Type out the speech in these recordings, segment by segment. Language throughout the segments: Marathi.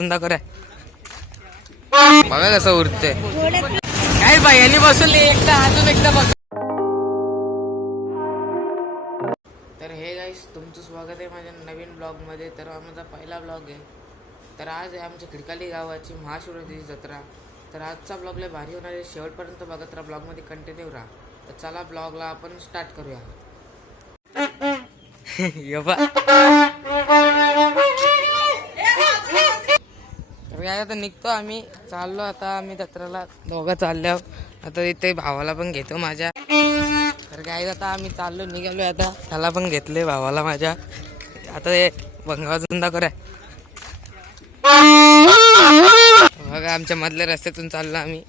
करा बघा कसं उरते काय बाई यांनी बसवली एकदा अजून एकदा बस. तर हे गाईस तुमचं स्वागत आहे माझ्या नवीन ब्लॉग मध्ये. तर हा माझा पहिला ब्लॉग आहे. तर आज आहे आमच्या खिडकाली गावाची महाशिवरात्रीची जत्रा. तर आजचा ब्लॉग लय भारी होणार आहे. शेवटपर्यंत बघत राहा, ब्लॉग मध्ये कंटिन्यू राहा. तर चला ब्लॉगला आपण स्टार्ट करूया. तर काय आता निघतो आम्ही, चाललो आता आम्ही जत्रेला. दोघं चाललो आता. इथे भावाला पण घेतो माझ्या. तर काय आता आम्ही चाललो निघालो आता. त्याला पण घेतले भावाला माझ्या. आता हे भंगावाजून दाखव रे बघा. आमच्या मधल्या रस्त्यातून चाललो आम्ही.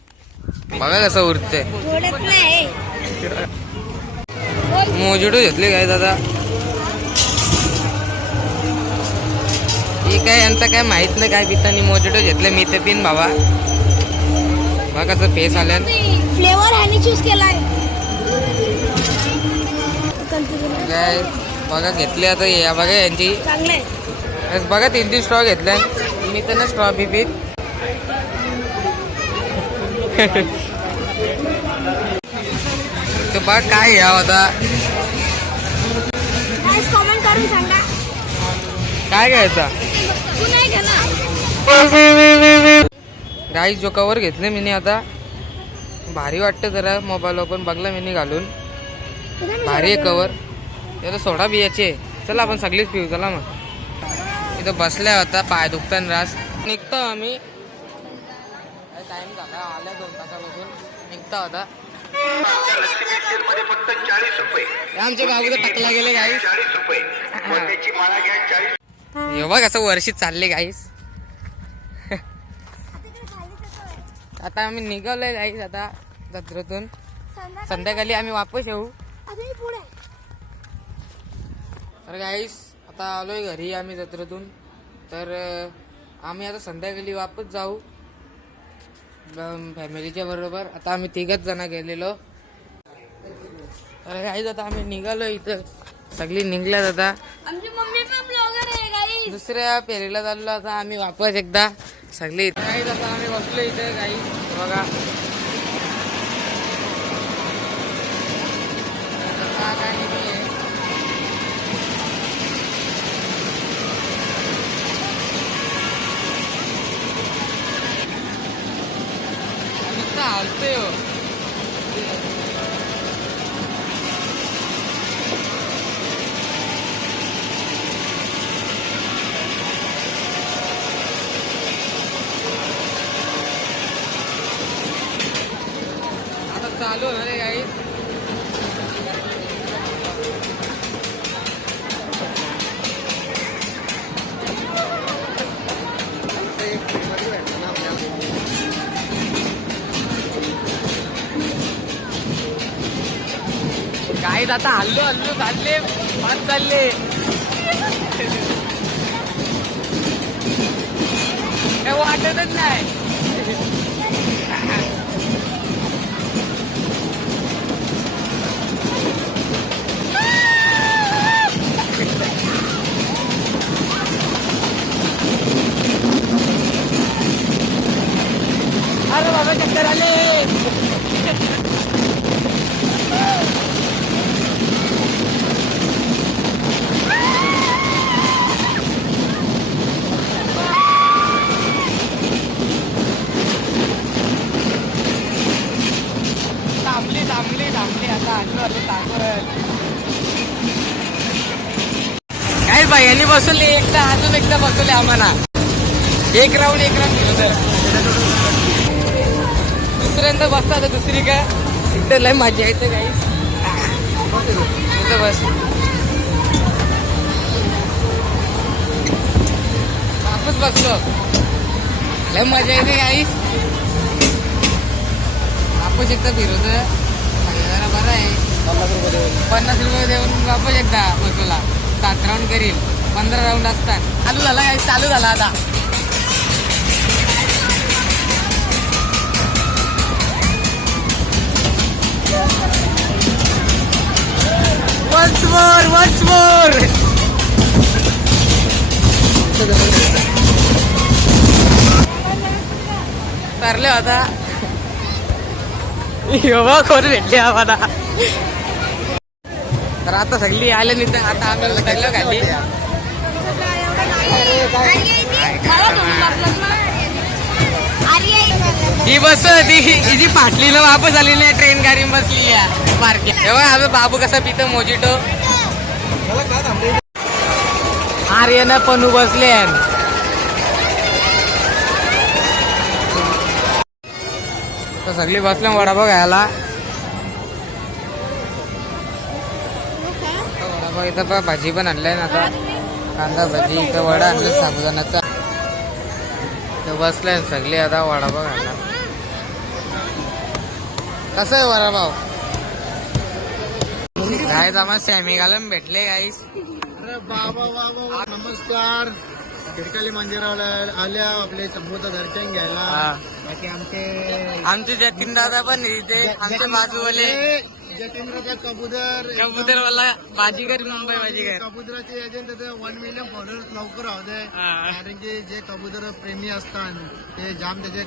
बघा कसं उरते. मोजिटो घेतले काय दादा. हे काय यांचं काय माहित नाही काय पितानी मोजिटो घेतले. मी ते पिन बाबा. बघा कसं फेस आलं. फ्लेवर हनी चूज केलाय काय बघा घेतले आता. या बघा यांची बघा 3 स्ट्रॉ घेतल्या. मी तर ना स्ट्रॉ बी पीत. बघ काय घ्या होता. कमेंट करून सांगा काय घ्यायचा. तू नाही घेणार गाईस जो कवर घेतले मी आता. भारी वाटतं जरा. मोबाईलवर पण बघला मी घालून. भारी आहे कवर. त्याला सोडा बियाचे. चला आपण सगळीच पिऊ. चला मग. इथं बसल्या होता पाय दुखताना रास. निघतो आम्ही. टाइम झाला आल्या 2 तासापासून निघता होता. आमच्या गावाला टाकला गेले गाईस. एवढा कसं वर्षी चालले गाईस. आता आम्ही निघालोय गाईस आता जत्रेतून. संध्याकाळी आम्ही वापस येऊ. तर गाईस आता आलोय घरी आम्ही जत्रेतून. तर आम्ही आता संध्याकाळी वापस जाऊ फॅमिलीच्या बरोबर. आता आम्ही 3घच जण गेलेलो. तर गाईस आता आम्ही निघालो. इथं सगळी निघल्यात आता. आमची मम्मी पण ब्लॉगर आहे गाईस. दुसऱ्या फेरीला चाललो आता आम्ही वापस एकदा सगळी. गाईस आता आम्ही बसलो इथे गाईस. बघा काय नुसतं हालतोय हो. आता चालू होणार आहे गाईस. गाईस आता हल्लो हल्लो चालले. पाच चालले. काय वाटतच नाही. अरे बाबा चक्कर आले. थांबली आता काय बाई यांनी बसवली एकदा अजून एकदा बसवले आम्हाला. एक राऊंड दुसऱ्यांदा बसता आता दुसरी का. इथं लय मजा येते गाईस. इथं बस वापस बसलो. लय मजा येते गाईस. वापस एकदा फिरवत जरा बरं आहे. 50 रुपये देऊन वापस एकदा बसवला. 7 राऊंड करील. 15 राऊंड असतात. चालू झाला गाईस. चालू झाला आता. once more. भरले होता कोण भेटले आम्हाला. तर आता सगळी आले नाही तर आता आम्ही लटकलो खाली. ही बस ती जी फाटली ना वापस आली नाही ट्रेन गाडी बसली मार्केट. तेव्हा आम्ही बाबू कसा पितो मोजिटो. आर्यन पनू बसले. तर सगळी बसले वडापाव घ्यायला. वडापाव इथं पण भाजी पण आणलाय ना आता. कांदा भाजी इथं वडा आणलं साबुदाण्याचा. तर बसलाय सगळे आता वडापाव घ्यायला. कसं आहे वडापाव? गाईस आम्हाला सॅमी घालून भेटले गाईस. अरे बाबा बाबा नमस्कार. खिडकाली मंदिराला आल्या आपले शंभूचं दर्शन घ्यायला. बाकी आमचे जतीन दादा पण इथे आमच्या बाजूवाले जतींद्रचा कबूतरवाला बाजीगर मुंबई बाजीगर. कबुतराचे एजंट 1 मिलियन फॉलोअर्स लवकर होते. कारण की जे कबूतर प्रेमी असतात ते जाम त्याचे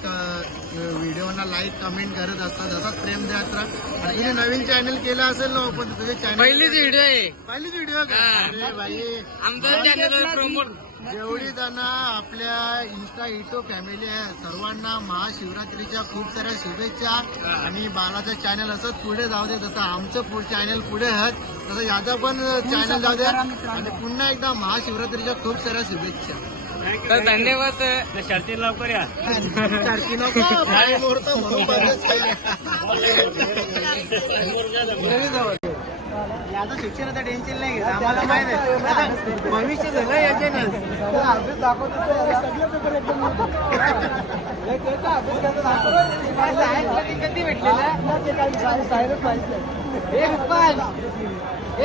व्हिडिओना लाईक कमेंट करत असतात. असंच प्रेम द्यात राहा. आणि नवीन चॅनल केलं असेल ना पण तुझे चॅनल पहिलीच व्हिडिओ आहे. पहिलीच व्हिडिओ का? अरे भाई आमचा चॅनल प्रमोट. जेवढी जण आपल्या इन्स्टा युट्यूब फॅमिली आहे सर्वांना महाशिवरात्रीच्या खूप साऱ्या शुभेच्छा. आणि बालाचं चॅनल असंच पुढे जाऊ दे. जसं आमचं चॅनल पुढे आहेत तसं याचं पण चॅनल जाऊ दे. आणि पुन्हा एकदा महाशिवरात्रीच्या खूप साऱ्या शुभेच्छा. तर धन्यवाद. शर्ती लवकर या. शर्ती नको काय मुहूर्त म्हणून याचं शिक्षणाचं टेन्शन नाही घेत. आम्हाला माहित आहे भविष्य सगळं याचे ना. कधी भेटलेला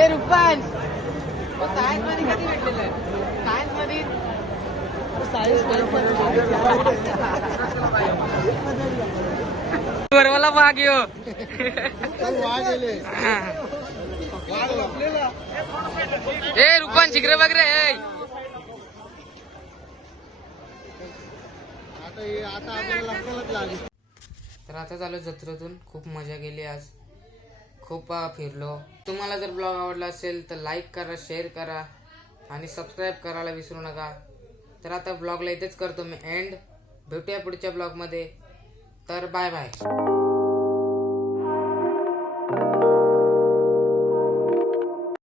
रुपान सायन्स मध्ये कधी भेटलेलं? सायन्स मध्ये मला भाग यो. ए रुपान शिकरे बघ रे. आता आपल्याला लक्षात लागेल. तर आता चालू जत्रेतून खूप मजा केली आज. खूप फिरलो. तुम्हाला जर ब्लॉग आवडला असेल तर लाईक करा, शेअर करा आणि सबस्क्राईब करायला विसरू नका. तर आता ब्लॉगला इथेच करतो मी एंड. भेटूया पुढच्या ब्लॉगमध्ये. तर बाय बाय.